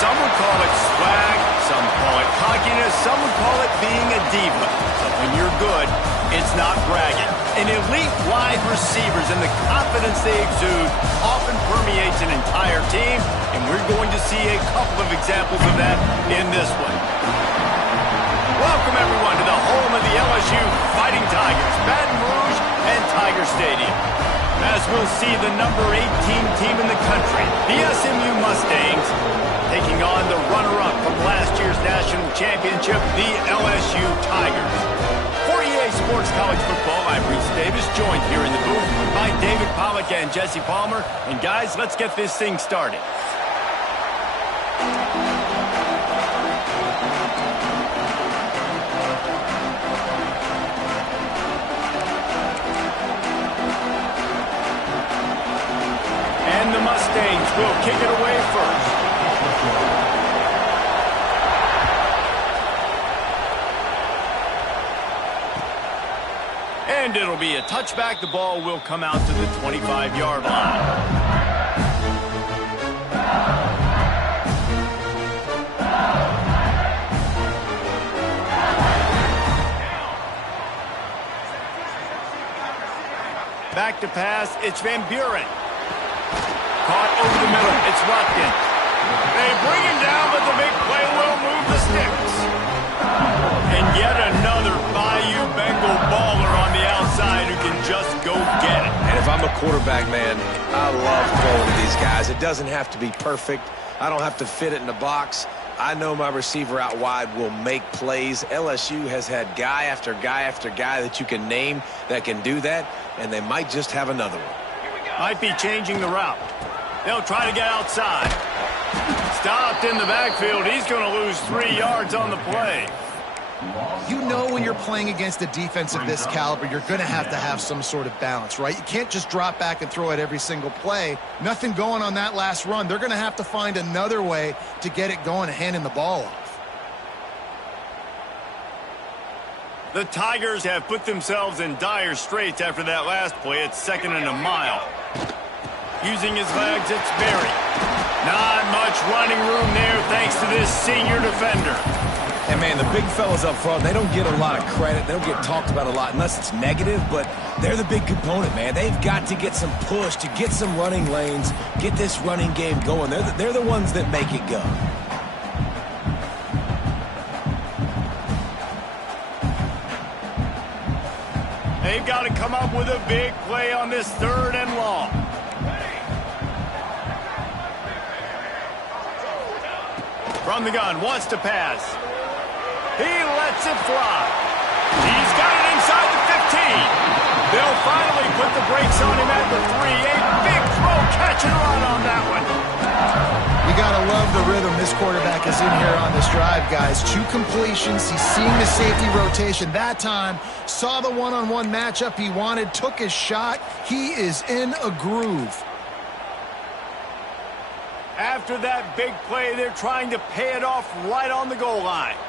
Some would call it swag, some call it cockiness, some would call it being a diva. But when you're good, it's not bragging. An elite wide receivers and the confidence they exude often permeates an entire team, and we're going to see a couple of examples of that in this one. Welcome, everyone, to the home of the LSU Fighting Tigers, Baton Rouge and Tiger Stadium. As we'll see the number 18 team in the country, the SMU Mustangs, taking on the runner-up from last year's national championship, the LSU Tigers. For EA Sports College Football, I'm Kris Davis, joined here in the booth by David Pollack and Jesse Palmer. And guys, let's get this thing started. And the Mustangs will kick it away first. And it'll be a touchback. The ball will come out to the 25-yard line. Back to pass. It's Van Buren. Caught over the middle. It's Watkins. They bring him down, but the big play will move the sticks. And yet another Bayou Bengal baller on the outside who can just go get it. And if I'm a quarterback, man, I love throwing to these guys. It doesn't have to be perfect. I don't have to fit it in the box. I know my receiver out wide will make plays. LSU has had guy after guy after guy that you can name that can do that, and they might just have another one. Might be changing the route. They'll try to get outside. Stopped in the backfield. He's going to lose 3 yards on the play. You know when you're playing against a defense of this caliber, you're going to have some sort of balance, right? You can't just drop back and throw it every single play. Nothing going on that last run. They're going to have to find another way to get it going and handing the ball off. The Tigers have put themselves in dire straits after that last play. It's 2nd and a mile. Using his legs, it's Berry. Not much running room there thanks to this senior defender. And, man, the big fellas up front, they don't get a lot of credit. They don't get talked about a lot unless it's negative, but they're the big component, man. They've got to get some push, to get some running lanes, get this running game going. They're the ones that make it go. They've got to come up with a big play on this 3rd and long. From the gun, wants to pass. He lets it fly. He's got it inside the 15. They'll finally put the brakes on him at the 3. A big throw, catch and run on that one. You got to love the rhythm this quarterback is in here on this drive, guys. 2 completions. He's seeing the safety rotation. That time, saw the one-on-one matchup he wanted, took his shot. He is in a groove. After that big play, they're trying to pay it off right on the goal line.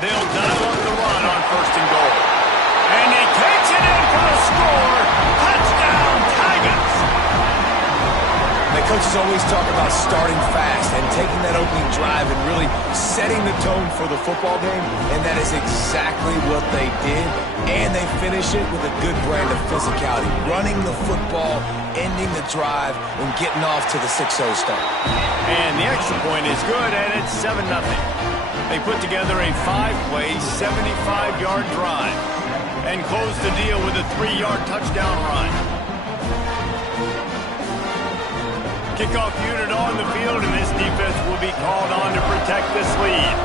They'll dial up the run on 1st and goal. And he takes it in for the score. Touchdown, Tigers! The coaches always talk about starting fast and taking that opening drive and really setting the tone for the football game, and that is exactly what they did. And they finish it with a good brand of physicality, running the football, ending the drive, and getting off to the 6-0 start. And the extra point is good, and it's 7-0. They put together a 5-play, 75-yard drive and close the deal with a 3-yard touchdown run. Kickoff unit on the field, and this defense will be called on to protect this lead.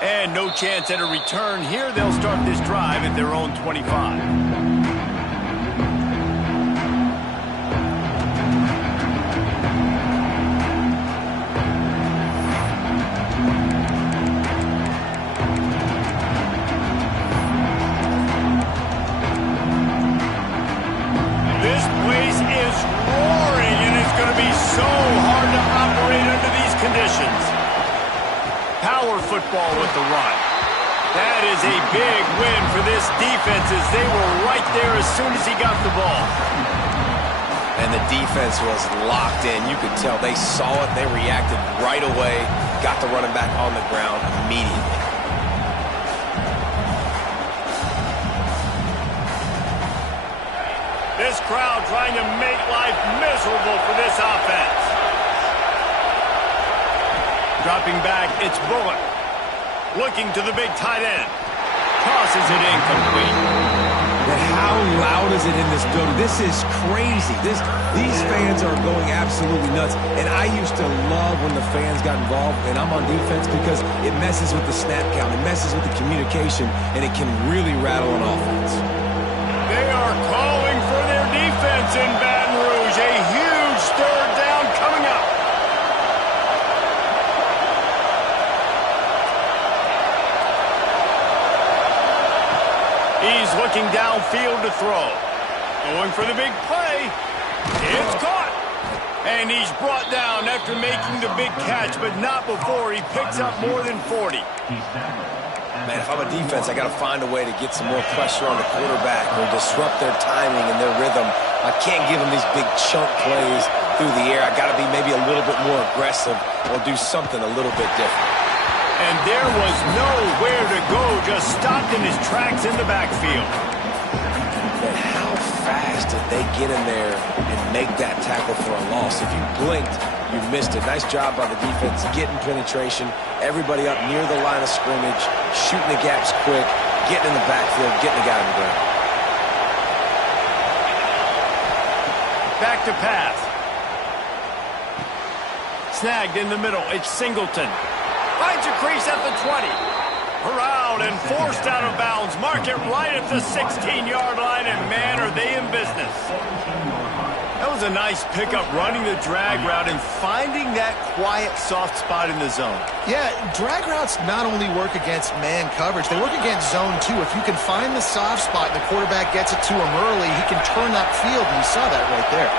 And no chance at a return here. They'll start this drive at their own 25. Power football with the run. That is a big win for this defense as they were right there as soon as he got the ball. And the defense was locked in. You could tell they saw it. They reacted right away. Got the running back on the ground immediately. This crowd trying to make life miserable for this offense. Dropping back, it's Bullock. Looking to the big tight end. Tosses it incomplete. But how loud is it in this building? This is crazy. These fans are going absolutely nuts. And I used to love when the fans got involved, and I'm on defense because it messes with the snap count. It messes with the communication, and it can really rattle an offense. They are calling for their defense in Baton Rouge. A huge third down coming up. He's looking downfield to throw. Going for the big play. It's caught. And he's brought down after making the big catch, but not before he picks up more than 40. Man, if I'm a defense, I got to find a way to get some more pressure on the quarterback or disrupt their timing and their rhythm. I can't give them these big chunk plays through the air. I got to be maybe a little bit more aggressive or do something a little bit different. And there was nowhere to go, just stopped in his tracks in the backfield. But how fast did they get in there and make that tackle for a loss? If you blinked, you missed it. Nice job by the defense, getting penetration, everybody up near the line of scrimmage, shooting the gaps quick, getting in the backfield, getting the guy on the ground. Back to pass. Snagged in the middle, it's Singleton. Finds a Kris at the 20. Around and forced out of bounds. Mark it right at the 16-yard line, and man, are they in business. That was a nice pickup, running the drag route and finding that quiet, soft spot in the zone. Yeah, drag routes not only work against man coverage, they work against zone too. If you can find the soft spot and the quarterback gets it to him early, he can turn that field, and you saw that right there.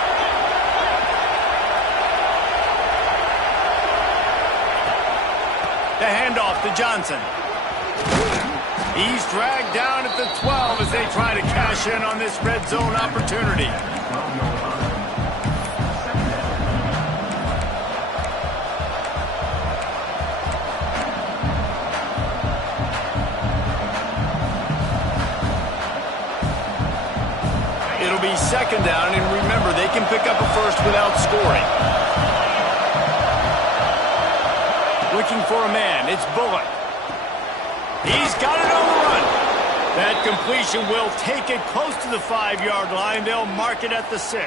The handoff to Johnson. He's dragged down at the 12 as they try to cash in on this red zone opportunity. It'll be second down, and remember, they can pick up a first without scoring. Looking for a man, it's Bullock. He's got it on the run. That completion will take it close to the 5-yard line. They'll mark it at the 6.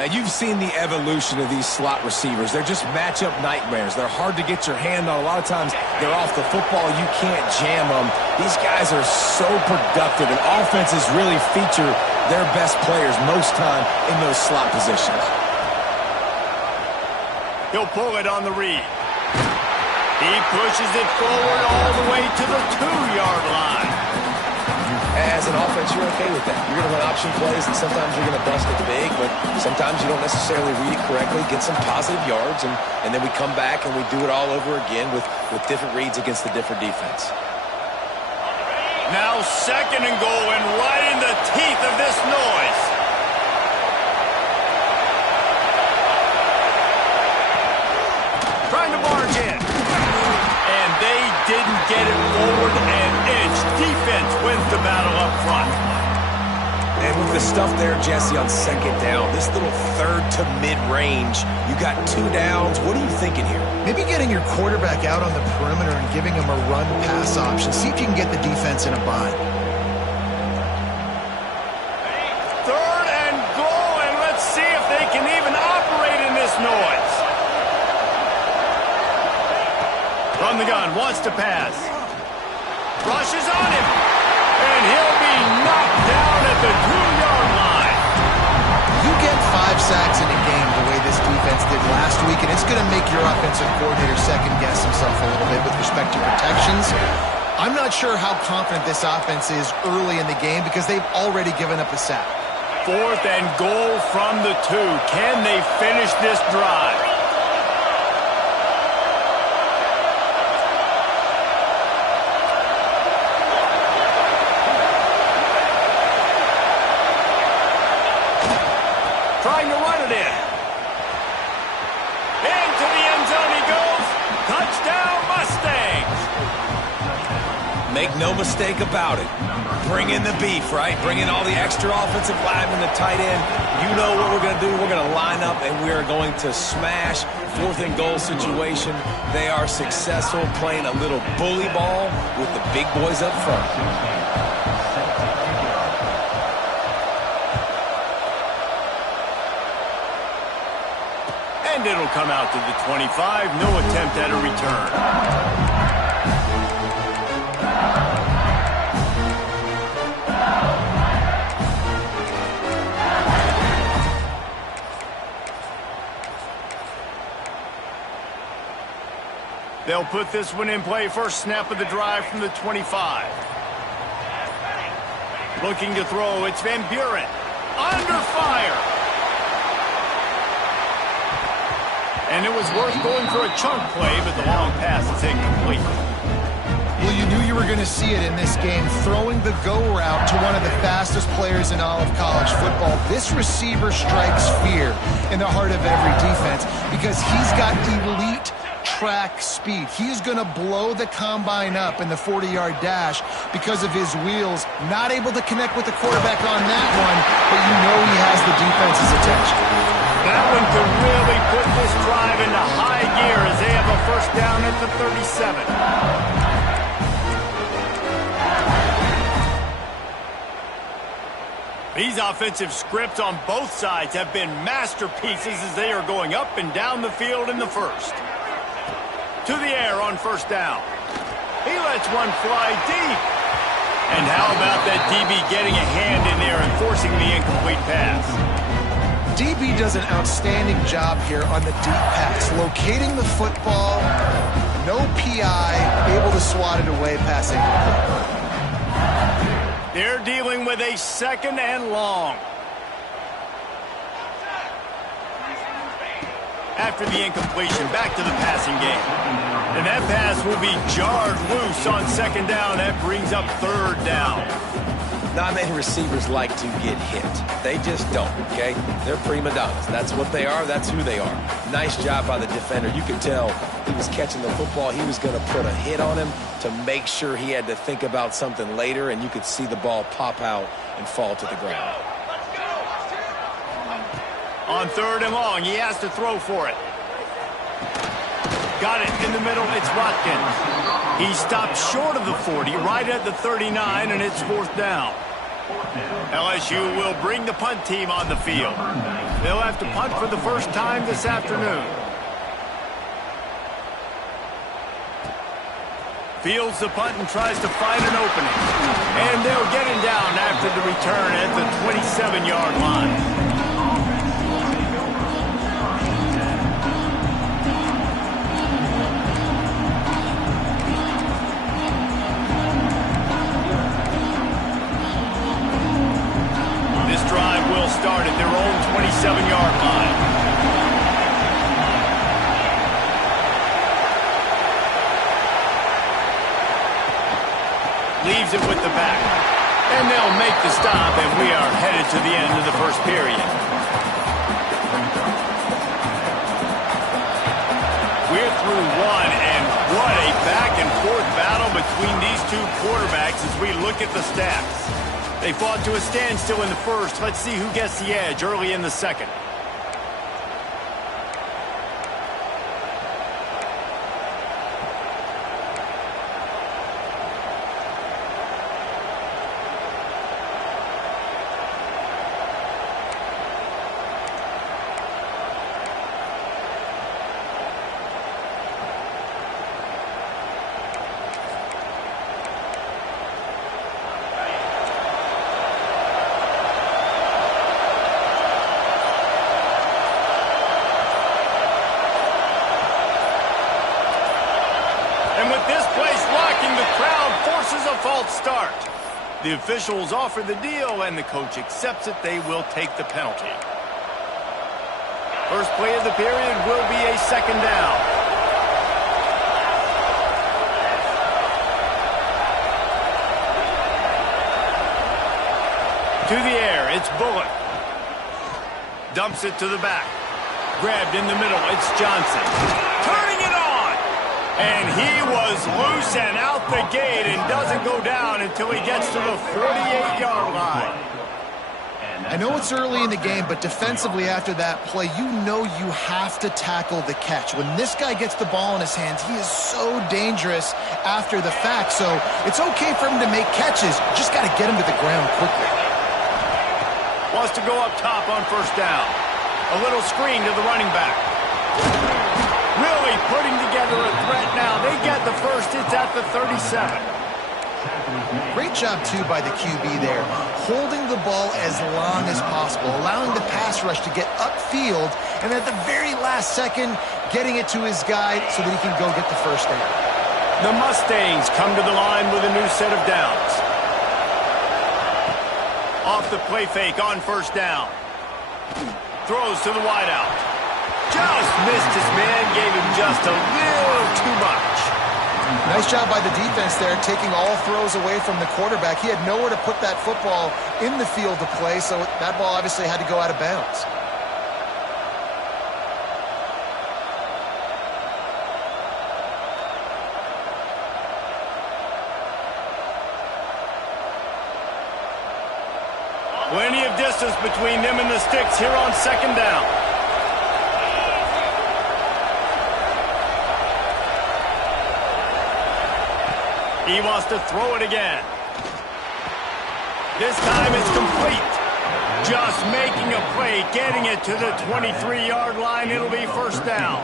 Now, you've seen the evolution of these slot receivers. They're just matchup nightmares. They're hard to get your hand on. A lot of times, they're off the football. You can't jam them. These guys are so productive, and offenses really feature their best players most time in those slot positions. He'll pull it on the read. He pushes it forward all the way to the 2-yard line. As an offense, you're okay with that. You're going to run option plays, and sometimes you're going to bust it big, but sometimes you don't necessarily read it correctly, get some positive yards, and then we come back and we do it all over again with different reads against the different defense. Now second and goal, and right in the teeth of this noise. Trying to barge in. And they didn't get it forward an inch. Defense wins the battle up front. And with the stuff there, Jesse, on second down, this little third to mid-range, you got 2 downs. What are you thinking here? Maybe getting your quarterback out on the perimeter and giving him a run-pass option. See if you can get the defense in a bind. Third and goal, and let's see if they can even operate in this noise. From the gun, wants to pass. Rushes on him. And he'll be knocked down at the 2-yard line. You get 5 sacks in a game the way this defense did last week, and it's going to make your offensive coordinator second-guess himself a little bit with respect to protections. I'm not sure how confident this offense is early in the game because they've already given up a sack. Fourth and goal from the 2. Can they finish this drive? trying to run it in. Into the end zone he goes. Touchdown, Mustangs. Make no mistake about it. Bring in the beef, right? Bring in all the extra offensive linemen, the tight end. You know what we're going to do. We're going to line up, and we are going to smash 4th and goal situation. They are successful playing a little bully ball with the big boys up front. And it'll come out to the 25. No attempt at a return. They'll put this one in play. First snap of the drive from the 25. Looking to throw. It's Van Buren. Under fire. And it was worth going for a chunk play, but the long pass is incomplete. Well, you knew you were going to see it in this game, throwing the go route to one of the fastest players in all of college football. This receiver strikes fear in the heart of every defense because he's got elite track speed. He's going to blow the combine up in the 40-yard dash because of his wheels. Not able to connect with the quarterback on that one, but you know he has the defense's attention. That one could really put this drive into high gear as they have a first down at the 37. These offensive scripts on both sides have been masterpieces as they are going up and down the field in the first. To the air on first down. He lets one fly deep. And how about that DB getting a hand in there and forcing the incomplete pass? DB does an outstanding job here on the deep pass, locating the football, no PI, able to swat it away passing. They're dealing with a second and long. After the incompletion, back to the passing game. And that pass will be jarred loose on second down. That brings up third down. Not many receivers like to get hit. They just don't, okay? They're prima donnas. That's what they are. That's who they are. Nice job by the defender. You could tell he was catching the football. He was going to put a hit on him to make sure he had to think about something later, and you could see the ball pop out and fall to the ground. On third and long, he has to throw for it. Got it in the middle. It's Watkins. He stopped short of the 40, right at the 39, and it's fourth down. LSU will bring the punt team on the field. They'll have to punt for the first time this afternoon. Fields the punt and tries to find an opening. And they'll get him down after the return at the 27-yard line. Drive will start at their own 27-yard line. Leaves it with the back. And they'll make the stop, and we are headed to the end of the first period. We're through one, and what a back-and-forth battle between these two quarterbacks as we look at the stats. They fought to a standstill in the first. Let's see who gets the edge early in the second. False start. The officials offer the deal, and the coach accepts it. They will take the penalty. First play of the period will be a second down. To the air, it's Bullock. Dumps it to the back. Grabbed in the middle. It's Johnson. Turning it on. And he was loose and out the gate and doesn't go down until he gets to the 48-yard line. I know it's early in the game, but defensively after that play, you know you have to tackle the catch. When this guy gets the ball in his hands, he is so dangerous after the fact. So it's okay for him to make catches. Just got to get him to the ground quickly. Wants to go up top on first down. A little screen to the running back. Really putting together a threat now. They get the first. It's at the 37. Great job, too, by the QB there. Holding the ball as long as possible, allowing the pass rush to get upfield, and at the very last second, getting it to his guy so that he can go get the first down. The Mustangs come to the line with a new set of downs. Off the play fake on first down. Throws to the wideout. Just missed his man, gave him just a little too much. Nice job by the defense there, taking all throws away from the quarterback. He had nowhere to put that football in the field to play, so that ball obviously had to go out of bounds. Plenty of distance between them and the sticks here on second down. He wants to throw it again. This time it's complete. Just making a play, getting it to the 23-yard line. It'll be first down.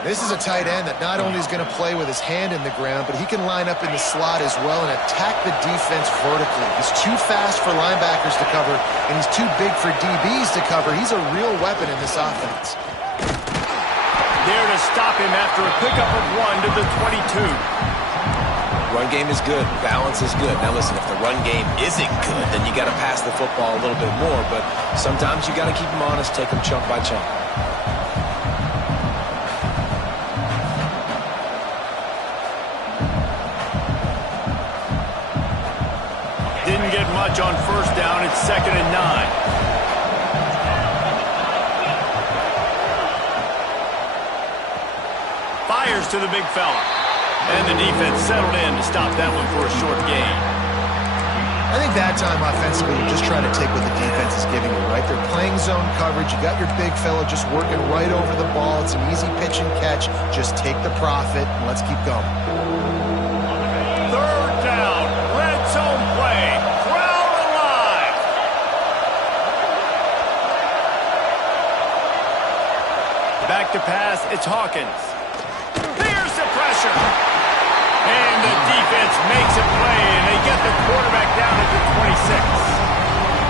This is a tight end that not only is going to play with his hand in the ground, but he can line up in the slot as well and attack the defense vertically. He's too fast for linebackers to cover, and he's too big for DBs to cover. He's a real weapon in this offense. There to stop him after a pickup of 1 to the 22. Run game is good. Balance is good. Now listen, if the run game isn't good, then you got to pass the football a little bit more. But sometimes you got to keep them honest, take them chunk by chunk. Didn't get much on first down. It's 2nd and 9. Fires to the big fella. And the defense settled in to stop that one for a short gain. I think that time offensively, you're just trying to take what the defense is giving you, right? They're playing zone coverage. You got your big fella just working right over the ball. It's an easy pitch and catch. Just take the profit, and let's keep going. Third down. Red zone play. Crowd alive. Back to pass. It's Hawkins. There's the pressure. And the defense makes a play, and they get the quarterback down at the 26.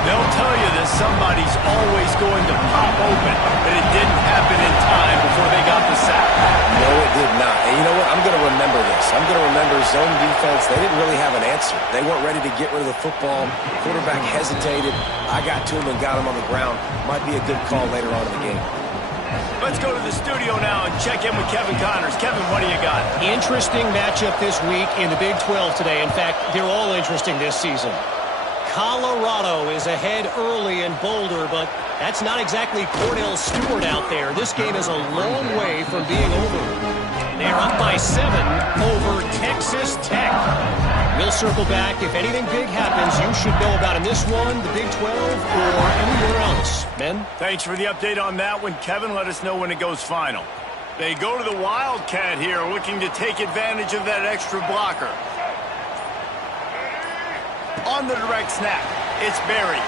They'll tell you that somebody's always going to pop open, but it didn't happen in time before they got the sack. No, it did not. And you know what? I'm going to remember this. I'm going to remember zone defense. They didn't really have an answer. They weren't ready to get rid of the football. Quarterback hesitated. I got to him and got him on the ground. Might be a good call later on in the game. Let's go to the studio now and check in with Kevin Connors. Kevin, what do you got? Interesting matchup this week in the Big 12 today. In fact, they're all interesting this season. Colorado is ahead early in Boulder, but that's not exactly Cordell Stewart out there. This game is a long way from being over. They're up by 7 over Texas Tech. We'll circle back. If anything big happens, you should know about in this one, the Big 12, or anywhere else. Men? Thanks for the update on that one, Kevin. Let us know when it goes final. They go to the Wildcat here, looking to take advantage of that extra blocker. On the direct snap, it's Berry.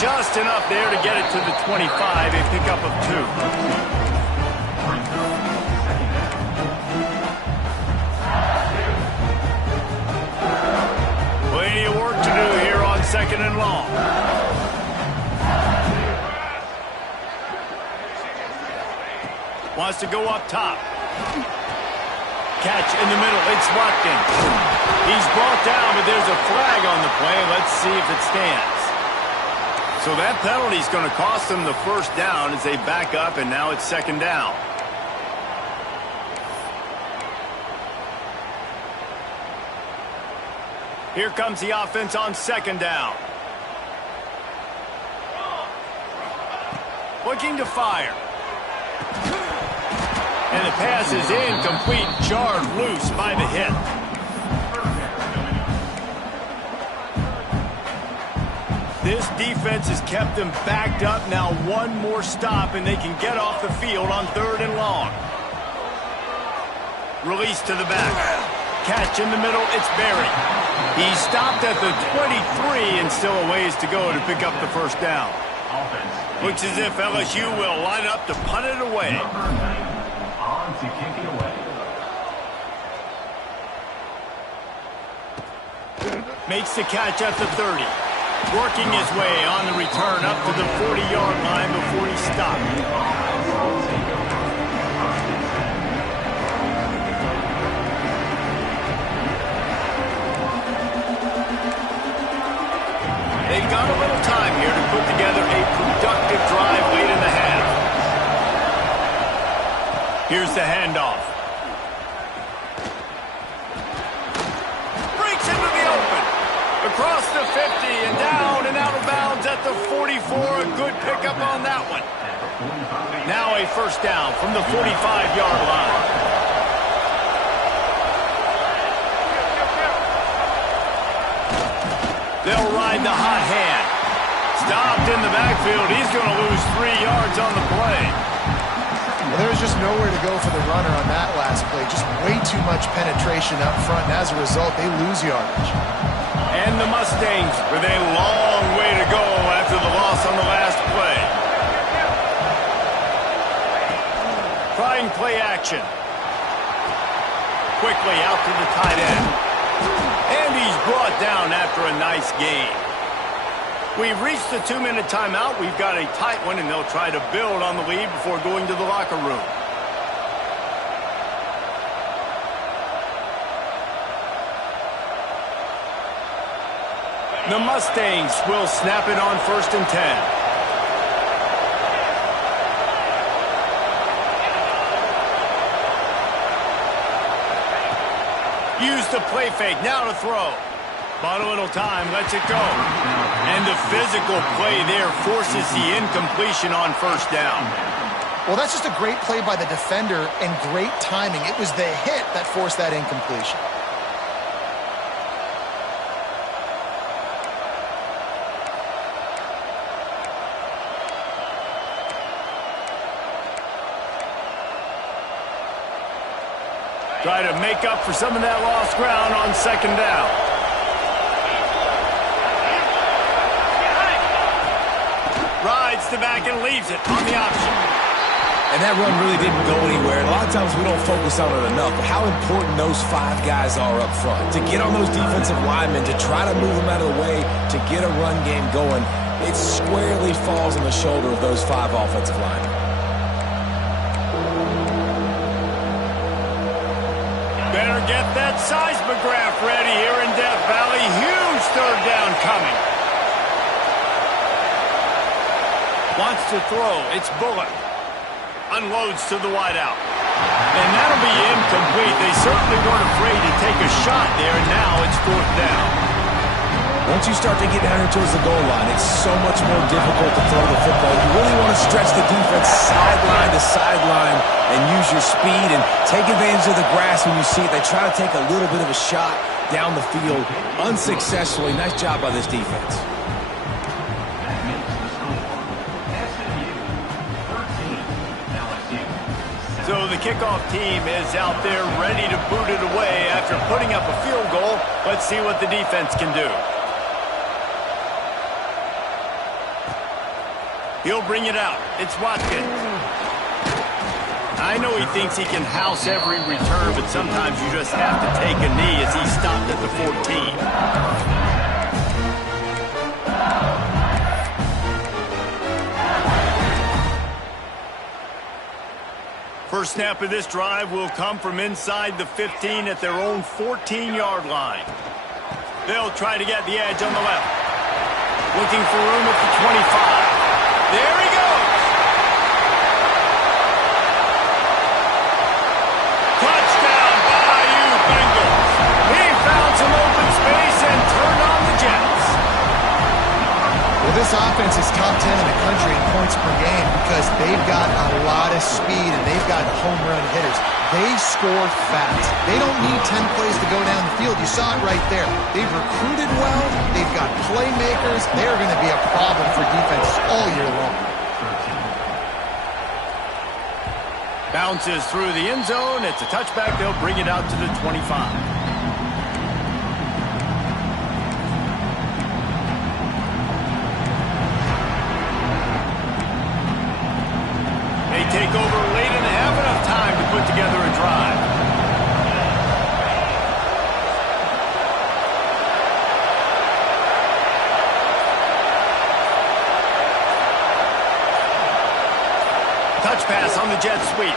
Just enough there to get it to the 25, a pickup of 2. Plenty of work to do here on 2nd and long. Wants to go up top. Catch in the middle. It's Watkins. He's brought down, but there's a flag on the play. Let's see if it stands. So that penalty is going to cost them the first down as they back up, and now it's 2nd down. Here comes the offense on 2nd down. Looking to fire. And the pass is incomplete, jarred loose by the hit. This defense has kept them backed up. Now one more stop, and they can get off the field on 3rd and long. Release to the back. Catch in the middle. It's Berry. He stopped at the 23 and still a ways to go to pick up the first down. Looks as if LSU will line up to punt it away. On to kick it away. Makes the catch at the 30. Working his way on the return up to the 40-yard line before he stopped. They've got a little time here to put together a productive drive late in the half. Here's the handoff. Breaks into the open. Across the 50 and down and out of bounds at the 44. A good pickup on that one. Now a first down from the 45-yard line. They'll ride the hot hand. Stopped in the backfield. He's going to lose 3 yards on the play. Well, there was just nowhere to go for the runner on that last play. Just way too much penetration up front, and as a result, they lose yardage. And the Mustangs with a long way to go after the loss on the last play. Trying play action. Quickly out to the tight end. And he's brought down after a nice gain. We've reached the 2-minute timeout. We've got a tight one, and they'll try to build on the lead before going to the locker room. The Mustangs will snap it on 1st and 10. Use the play fake, now to throw. Bought a little time, lets it go. And the physical play there forces the incompletion on 1st down. Well, that's just a great play by the defender and great timing. It was the hit that forced that incompletion. Try to make up for some of that lost ground on 2nd down. Rides the back and leaves it on the option. And that run really didn't go anywhere. A lot of times we don't focus on it enough, but how important those 5 guys are up front. To get on those defensive linemen, to try to move them out of the way, to get a run game going, it squarely falls on the shoulder of those 5 offensive linemen. Better get that seismograph ready here in Death Valley. Huge 3rd down coming. Wants to throw. It's Bullock. Unloads to the wideout. And that'll be incomplete. They certainly weren't afraid to take a shot there, and now it's 4th down. Once you start to get down here towards the goal line, it's so much more difficult to throw the football. You really want to stretch the defense sideline to sideline and use your speed and take advantage of the grass when you see it. They try to take a little bit of a shot down the field unsuccessfully. Nice job by this defense. So the kickoff team is out there ready to boot it away after putting up a field goal. Let's see what the defense can do. He'll bring it out. It's Watkins. I know he thinks he can house every return, but sometimes you just have to take a knee as he stopped at the 14. First snap of this drive will come from inside the 15 at their own 14-yard line. They'll try to get the edge on the left. Looking for room at the 25. There he goes. Touchdown, Bayou Bengals. He found some open space and turned on the Jets. Well, this offense defense is top 10 in the country in points per game because they've got a lot of speed and they've got home run hitters. They score fast. They don't need 10 plays to go down the field. You saw it right there. They've recruited well. They've got playmakers. They're going to be a problem for defenses all year long. Bounces through the end zone. It's a touchback. They'll bring it out to the 25. Take over late and have enough time to put together a drive. Touch pass on the jet sweep.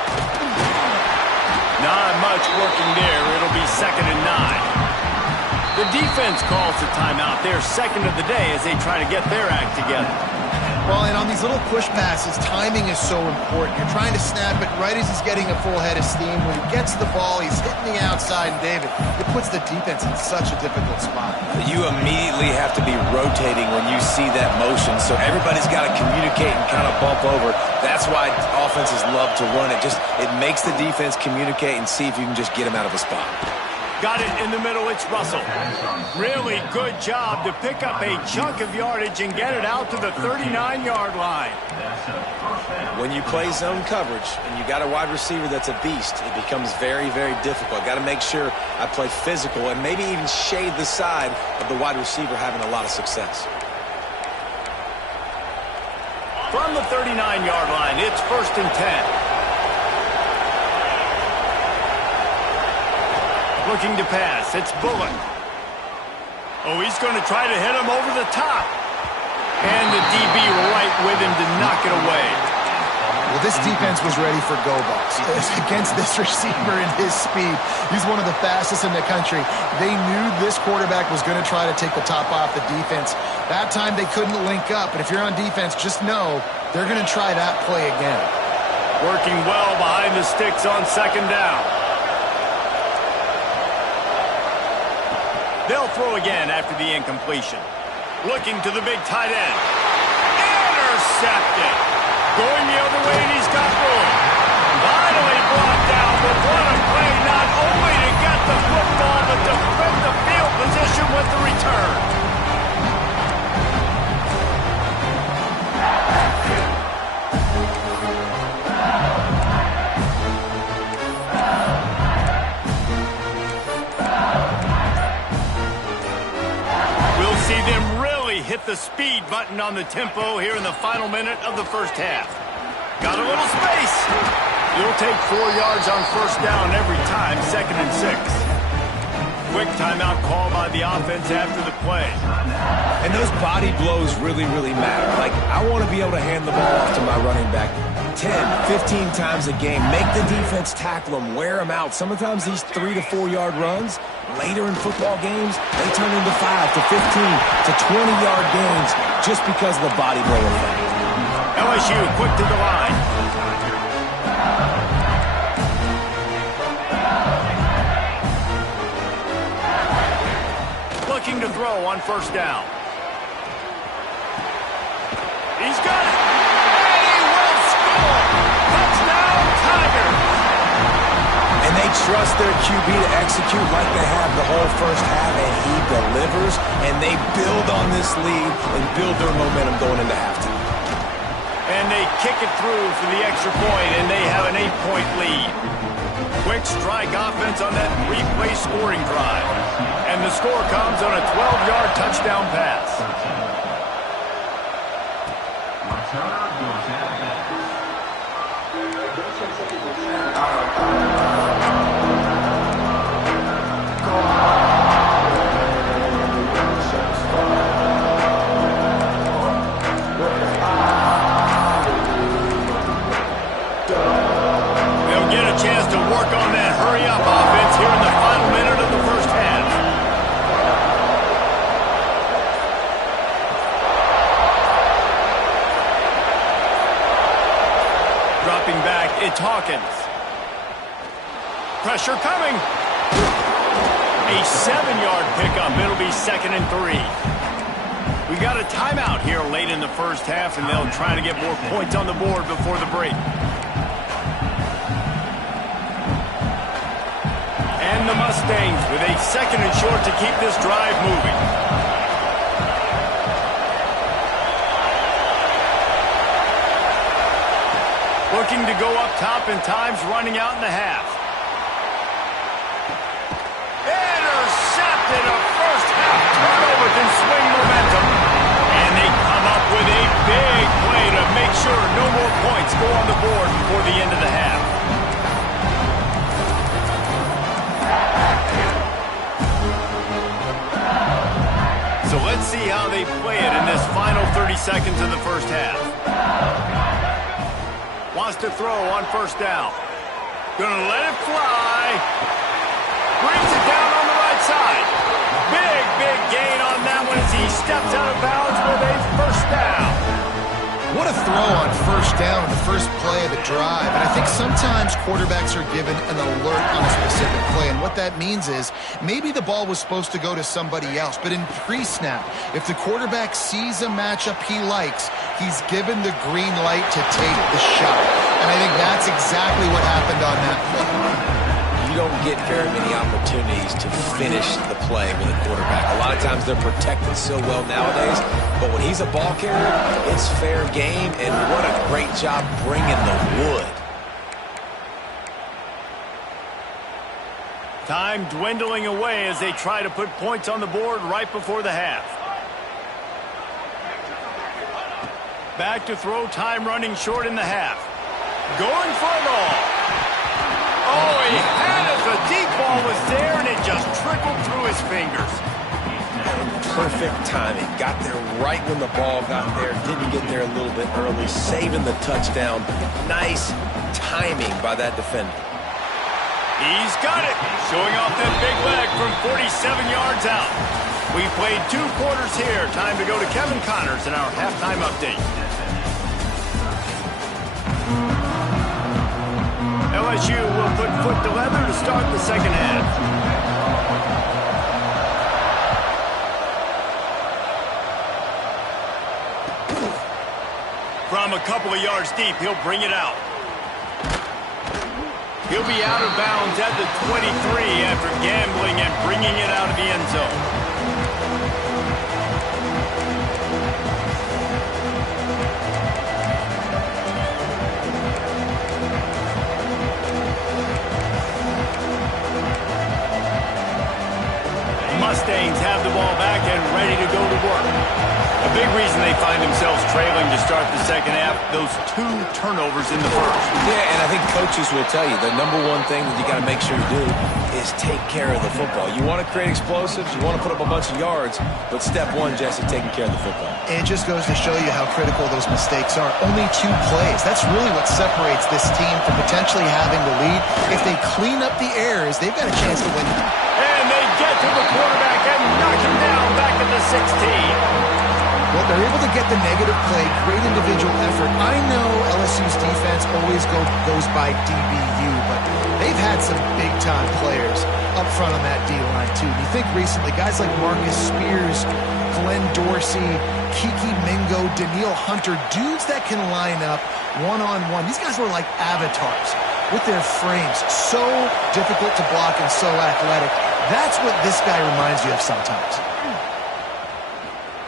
Not much working there. It'll be 2nd and 9. The defense calls the timeout. They're second of the day as they try to get their act together. Well, and on these little push passes, timing is so important. You're trying to snap it right as he's getting a full head of steam. When he gets the ball, he's hitting the outside, and David, it puts the defense in such a difficult spot. You immediately have to be rotating when you see that motion, so everybody's got to communicate and kind of bump over. That's why offenses love to run it. It makes the defense communicate and see if you can just get him out of a spot. Got it in the middle. It's Russell. Really good job to pick up a chunk of yardage and get it out to the 39-yard line. When you play zone coverage and you got a wide receiver that's a beast, it becomes very, very difficult. Got to make sure I play physical and maybe even shade the side of the wide receiver having a lot of success. From the 39-yard line, it's 1st and 10. Looking to pass. It's Bullock. Oh, he's going to try to hit him over the top. And the DB right with him to knock it away. Well, this defense was ready for go balls against this receiver and his speed. He's one of the fastest in the country. They knew this quarterback was going to try to take the top off the defense. That time they couldn't link up. But if you're on defense, just know they're going to try that play again. Working well behind the sticks on 2nd down. They'll throw again after the incompletion. Looking to the big tight end. Intercepted. Going the other way, and he's got room. Finally brought down, but what a play, not only to get the football, but to flip the field position with the return. Hit the speed button on the tempo here in the final minute of the first half. Got a little space. You'll take 4 yards on 1st down every time, 2nd and 6. Quick timeout call by the offense after the play. And those body blows really, really matter. Like, I want to be able to hand the ball off to my running back 10, 15 times a game. Make the defense tackle them, wear them out. Sometimes these 3 to 4 yard runs, later in football games, they turn into 5 to 15 to 20-yard gains just because of the body blow effect. LSU quick to the line. Looking to throw on 1st down. He's got it. And he will score. Touchdown, Tigers. And they trust their QB to execute like they have the whole first half, and he delivers, and they build on this lead and build their momentum going into halftime. And they kick it through for the extra point, and they have an 8-point lead. Quick strike offense on that 3-play scoring drive. And the score comes on a 12-yard touchdown pass. They'll get a chance to work on that hurry-up offense here in the final minute of the first half. Dropping back, it's Hawkins. Pressure coming. A 7-yard pickup. It'll be 2nd and 3. We got a timeout here late in the first half, and they'll try to get more points on the board before the break. And the Mustangs with a 2nd and short to keep this drive moving. Looking to go up top, and time's running out in the half. Intercepted. A first half turnover can swing momentum. And they come up with a big play to make sure no more points go on the board before the end of the half. So let's see how they play it in this final 30 seconds of the first half. Wants to throw on first down. Gonna let it fly. Brings it down on the right side. Big gain on that one as he steps out of bounds with a first down. What a throw on first down, the first play of the drive. And I think sometimes quarterbacks are given an alert on a specific play. And what that means is maybe the ball was supposed to go to somebody else. But in pre-snap, if the quarterback sees a matchup he likes, he's given the green light to take the shot. And I think that's exactly what happened on that play. You don't get very many opportunities to finish the play with a quarterback. A lot of times they're protected so well nowadays, but when he's a ball carrier, it's fair game, and what a great job bringing the wood. Time dwindling away as they try to put points on the board right before the half. Back to throw, time running short in the half. Going for a ball. Oh, he had it. The deep ball was there, and it just trickled through his fingers. Perfect timing. Got there right when the ball got there. Didn't get there a little bit early. Saving the touchdown. Nice timing by that defender. He's got it. Showing off that big leg from 47 yards out. We've played 2 quarters here. Time to go to Kevin Connors in our halftime update. LSU will put foot to leather to start the second half. From a couple of yards deep, he'll bring it out. He'll be out of bounds at the 23 after gambling and bringing it out of the end zone. Mustangs have the ball back and ready to go to work. A big reason they find themselves trailing to start the second half, those 2 turnovers in the first. Yeah, and I think coaches will tell you the number one thing that you got to make sure you do is take care of the football. You want to create explosives, you want to put up a bunch of yards, but step 1, Jesse, taking care of the football. And it just goes to show you how critical those mistakes are. Only 2 plays. That's really what separates this team from potentially having the lead. If they clean up the errors, they've got a chance to win. And they get to the quarterback and knock him down back at the 16. Well, they're able to get the negative play, great individual effort. I know LSU's defense always goes by DBU, but they've had some big-time players up front on that D-line, too. You think recently, guys like Marcus Spears, Glenn Dorsey, Kiki Mingo, Daniil Hunter, dudes that can line up one-on-one. These guys were like avatars with their frames. So difficult to block and so athletic. That's what this guy reminds you of sometimes.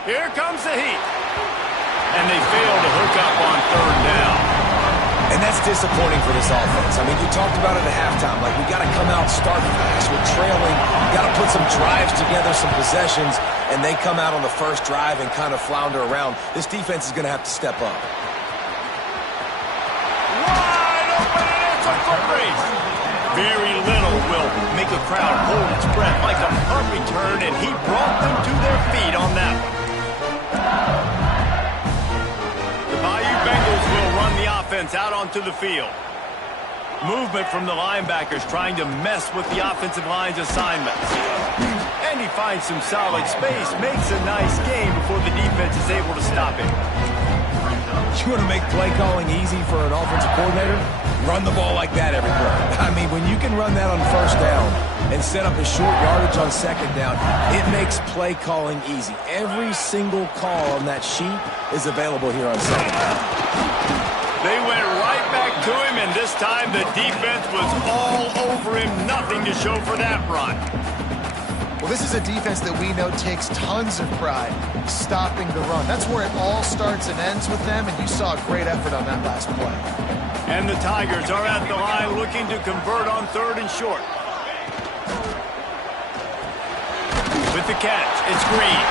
Here comes the heat. And they fail to hook up on 3rd down. And that's disappointing for this offense. I mean, you talked about it at halftime. Like, we got to come out, start fast. We're trailing. Got to put some drives together, some possessions, and they come out on the first drive and kind of flounder around. This defense is going to have to step up. Wide open, and it's a foot race. Very little will make a crowd hold its breath like a punt return, and he brought them to their feet on that one. The Bayou Bengals will run the offense out onto the field. Movement from the linebackers trying to mess with the offensive line's assignments. And he finds some solid space, makes a nice game before the defense is able to stop him. You want to make play calling easy for an offensive coordinator? Run the ball like that every play. I mean, when you can run that on first down, and set up a short yardage on second down, it makes play calling easy. Every single call on that sheet is available here on second down. They went right back to him, and this time the defense was all over him. Nothing to show for that run. Well, this is a defense that we know takes tons of pride stopping the run. That's where it all starts and ends with them, and you saw a great effort on that last play. And the Tigers are at the line looking to convert on 3rd and short. With the catch, it's Green.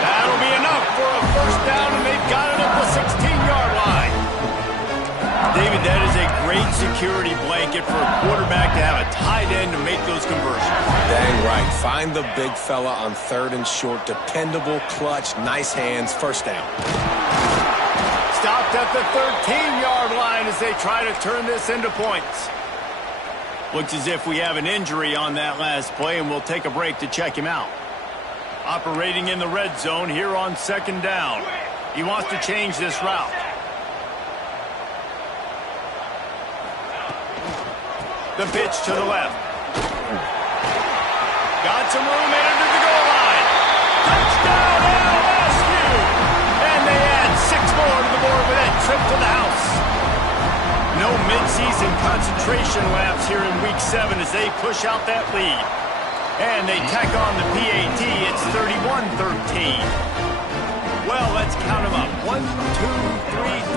That'll be enough for a first down, and they've got it at the 16-yard line. David, that is a great security blanket for a quarterback to have a tight end to make those conversions. Dang right. Find the big fella on 3rd and short. Dependable, clutch, nice hands, first down. Stopped at the 13-yard line as they try to turn this into points. Looks as if we have an injury on that last play, and we'll take a break to check him out. Operating in the red zone here on 2nd down. He wants to change this route. The pitch to the left. Got some room, headed to the goal line. Touchdown, LSU! And they add 6 more to the board with that trip to the house. No midseason concentration laps here in Week 7 as they push out that lead. And they tack on the PAT. It's 31-13. Well, let's count them up. 1, 2, 3.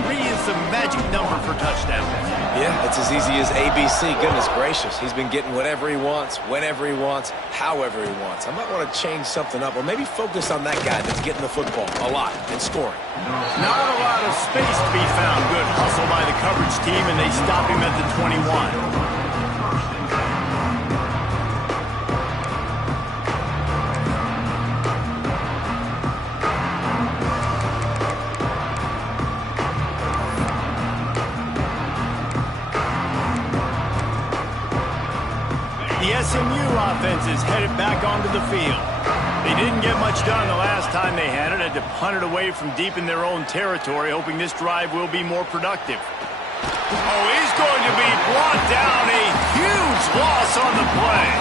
3 is the magic number for touchdowns. Yeah, it's as easy as ABC. Goodness gracious. He's been getting whatever he wants, whenever he wants, however he wants. I might want to change something up or maybe focus on that guy that's getting the football a lot and scoring. Not a lot of space to be found. Good hustle by the coverage team, and they stop him at the 21. The SMU offense is headed back onto the field. They didn't get much done the last time they had it. Had to punt it away from deep in their own territory, hoping this drive will be more productive. Oh, he's going to be brought down. A huge loss on the play.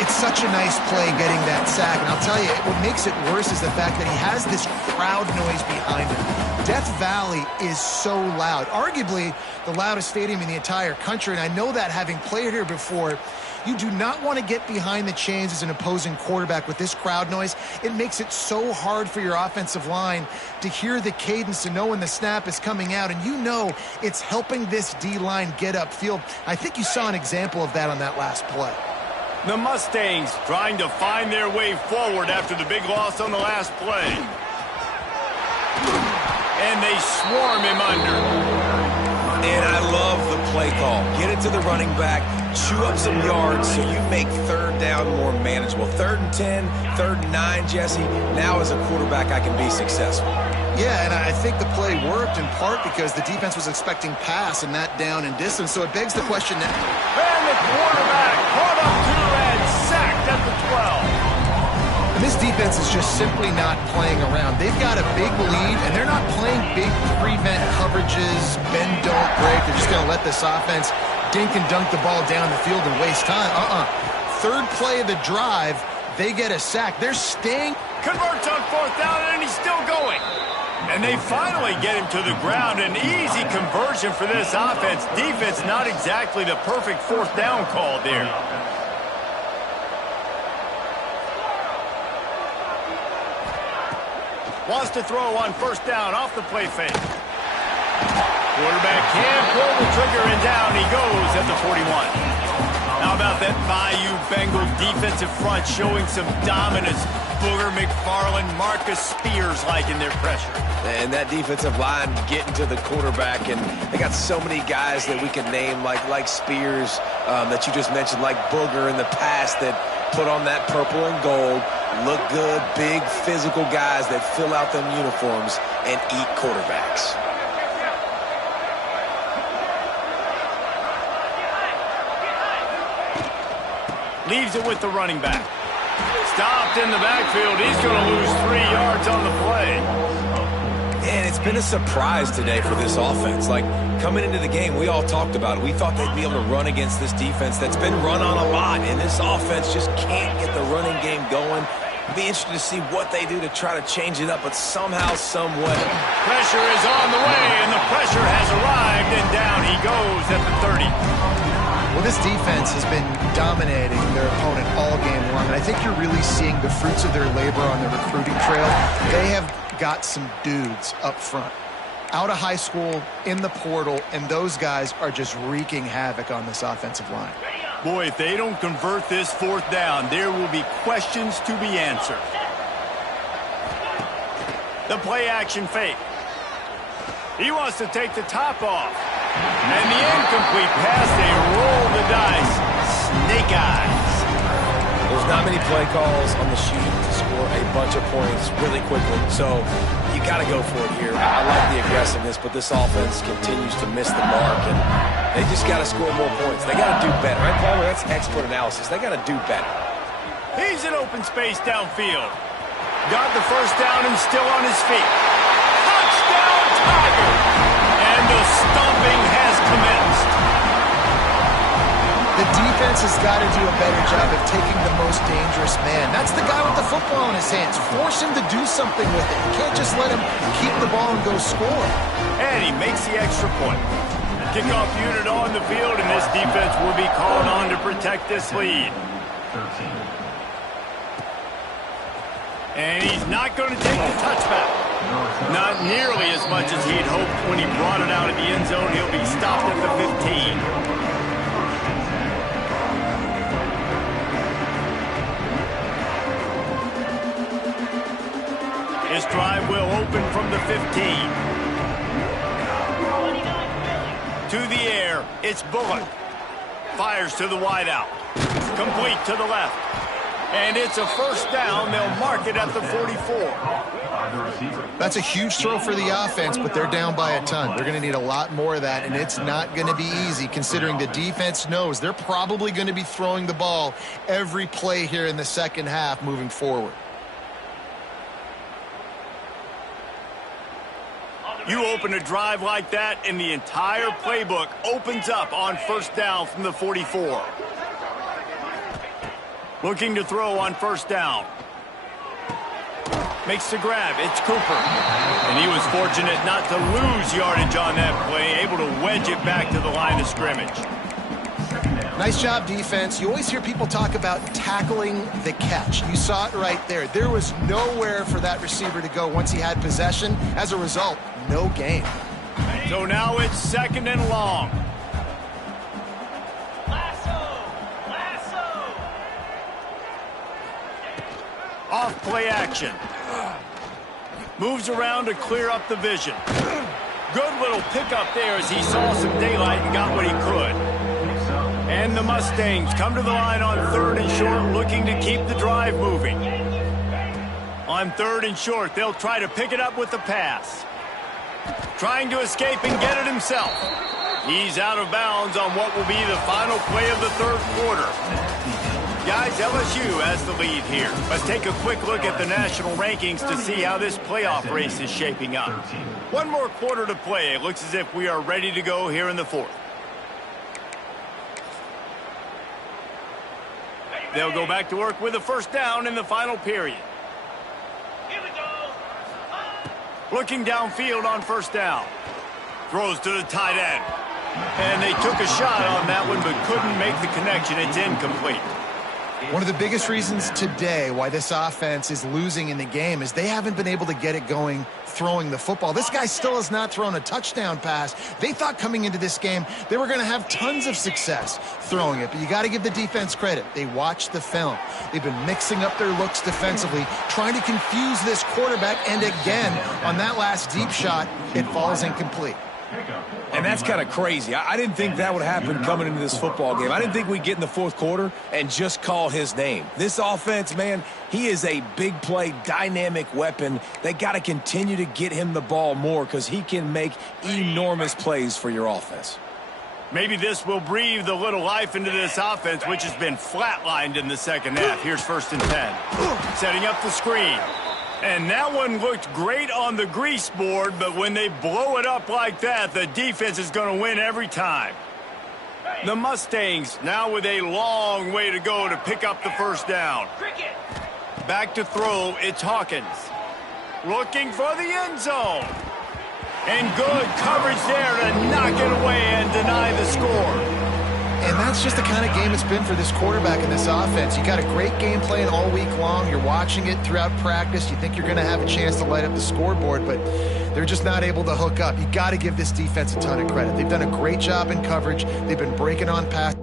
It's such a nice play getting that sack. And I'll tell you, what makes it worse is the fact that he has this crowd noise behind him. Death Valley is so loud. Arguably the loudest stadium in the entire country. And I know that having played here before. You do not want to get behind the chains as an opposing quarterback with this crowd noise. It makes it so hard for your offensive line to hear the cadence, to know when the snap is coming out. And you know it's helping this D-line get upfield. I think you saw an example of that on that last play. The Mustangs trying to find their way forward after the big loss on the last play. And they swarm him under. And I love the play call. Get it to the running back, chew up some yards so you make 3rd down more manageable. 3rd and 10, 3rd and 9, Jesse. Now as a quarterback, I can be successful. Yeah, and I think the play worked in part because the defense was expecting pass and that down and distance. So it begs the question now. And the quarterback caught up to and sacked at the 12. And this defense is just simply not playing around. They've got a big lead, and they're not playing big prevent coverages, bend, don't break. They're just going to let this offense dink and dunk the ball down the field and waste time. 3rd play of the drive, they get a sack. They're staying. Converts on 4th down, and he's still going. And they finally get him to the ground. An easy conversion for this offense. Defense not exactly the perfect 4th down call there. Wants to throw on 1st down off the play fake. Quarterback can pull the trigger, and down he goes at the 41. How about that Bayou Bengal defensive front showing some dominance? Booger McFarland, Marcus Spears liking their pressure. And that defensive line getting to the quarterback, and they got so many guys that we can name like Spears that you just mentioned, like Booger in the past that put on that purple and gold, look good, big physical guys that fill out them uniforms and eat quarterbacks. Leaves it with the running back. Stopped in the backfield. He's going to lose 3 yards on the play. And it's been a surprise today for this offense. Like, coming into the game, we all talked about it. We thought they'd be able to run against this defense that's been run on a lot, and this offense just can't get the running game going. It'll be interesting to see what they do to try to change it up, but somehow, some way. Pressure is on the way, and the pressure has arrived, and down he goes at the 30. Well, this defense has been dominating their opponent all game long, and I think you're really seeing the fruits of their labor on the recruiting trail. They have got some dudes up front, out of high school, in the portal, and those guys are just wreaking havoc on this offensive line. Boy, if they don't convert this fourth down, there will be questions to be answered. The play-action fake. He wants to take the top off. And the incomplete pass, they roll the dice. Snake eyes. There's not many play calls on the sheet to score a bunch of points really quickly, so you got to go for it here. I like the aggressiveness, but this offense continues to miss the mark, and they just got to score more points. They got to do better. Right, Palmer? That's expert analysis. They got to do better. He's in open space downfield. Got the first down and still on his feet. Touchdown, Tiger! And the stomping has commenced. The defense has got to do a better job of taking the most dangerous man. That's the guy with the football in his hands. Force him to do something with it. You can't just let him keep the ball and go score. And he makes the extra point. Kickoff unit on the field, and this defense will be called on to protect this lead. 13. And he's not going to take the touchback. Not nearly as much as he'd hoped when he brought it out of the end zone. He'll be stopped at the 15. This drive will open from the 15. To the air, it's Bullock. Fires to the wideout. Complete to the left. And it's a first down. They'll mark it at the 44. That's a huge throw for the offense, but they're down by a ton. They're going to need a lot more of that, and it's not going to be easy considering the defense knows they're probably going to be throwing the ball every play here in the second half moving forward. You open a drive like that, and the entire playbook opens up on first down from the 44. Looking to throw on first down. Makes the grab. It's Cooper. And he was fortunate not to lose yardage on that play, able to wedge it back to the line of scrimmage. Nice job, defense. You always hear people talk about tackling the catch. You saw it right there. There was nowhere for that receiver to go once he had possession. As a result, no gain. So now it's second and long. Off play action. Moves around to clear up the vision. Good little pickup there as he saw some daylight and got what he could. And the Mustangs come to the line on third and short, looking to keep the drive moving. On third and short, they'll try to pick it up with the pass. Trying to escape and get it himself. He's out of bounds on what will be the final play of the third quarter. Guys, LSU has the lead here. Let's take a quick look at the national rankings to see how this playoff race is shaping up. One more quarter to play. It looks as if we are ready to go here in the fourth. They'll go back to work with a first down in the final period. Looking downfield on first down. Throws to the tight end. And they took a shot on that one but couldn't make the connection. It's incomplete. One of the biggest reasons today why this offense is losing in the game is they haven't been able to get it going throwing the football. This guy still has not thrown a touchdown pass. They thought coming into this game they were going to have tons of success throwing it, but you got to give the defense credit. They watched the film. They've been mixing up their looks defensively, trying to confuse this quarterback, and again, on that last deep shot, it falls incomplete. And that's kind of crazy. I didn't think that would happen coming into this football game. I didn't think we'd get in the fourth quarter and just call his name. This offense, man, he is a big play, dynamic weapon. They got to continue to get him the ball more because he can make enormous plays for your offense. Maybe this will breathe a little life into this offense, which has been flatlined in the second half. Here's first and 10. Setting up the screen. And that one looked great on the grease board, but when they blow it up like that, the defense is going to win every time. The Mustangs now with a long way to go to pick up the first down. Back to throw, it's Hawkins. Looking for the end zone. And good coverage there to knock it away and deny the score. And that's just the kind of game it's been for this quarterback in this offense. You got a great game plan all week long. You're watching it throughout practice. You think you're going to have a chance to light up the scoreboard, but they're just not able to hook up. You got to give this defense a ton of credit. They've done a great job in coverage. They've been breaking on pass.